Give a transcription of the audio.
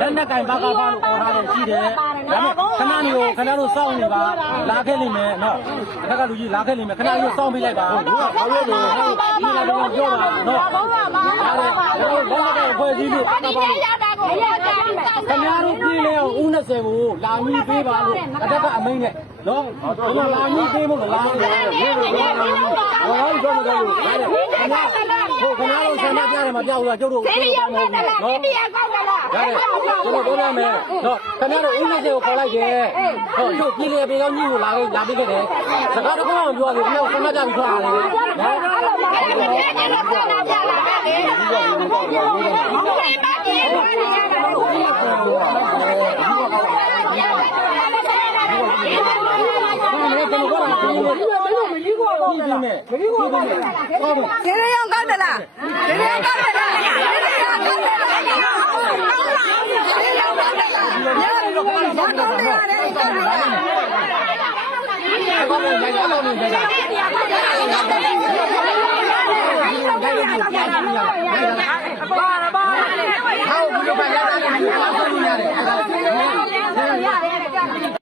လက်နဲ့ကင်ဘာကဘာလို့ခေါ်ထားတယ်ရှိတယ်ဒါပေမဲ့ခဏတို့စောင့်နေပါလာခဲ့လိမ့်မယ်နော်တခါကလူကြီးလာခဲ့လိမ့်မယ်ခဏလေးစောင့်ပေးလိုက်ပါဟုတ်ဘာလို့လဲဒီလာတော့ပြောပါနော်လက်နဲ့ကဖွဲ့စည်းလို့ခင်ဗျားတို့ပြည်လဲအောင်ဦး20ကိုလာပြီးပေးပါလို့အတက်ကအမိန့်နဲ့နော်ဒီမှာလာပြီးပေးဖို့မလားဘူးဟောပြောမကြဘူးခင်ဗျားတို့ဆန္ဒပြတယ်မပြောက်ဘူးလားကျုပ်တို့နော်တရားကောက်တယ်လားတရားကောက်တယ်လားရတယ်ကျွန်တော်ပြောရမယ်နော်ခင်ဗျားတို့ဦး20ကိုခေါ်လိုက်တယ်ဟောကျုပ်ပြည်လဲပေးတော့ညီကိုလာပေးခဲ့တယ်စကားတစ်ခုမှမပြောဘူးခင်ဗျားဆန္ဒပြပြီးထွက်လာတယ်ကျေရအောင်ကောက်တယ်လားကျေရအောင်ကောက်တယ်လားကျေရအောင်ကောက်တယ်လားကျေရအောင်ကောက်တယ်လားဘာတော့လဲရတယ်ကောက်တယ်ဘာ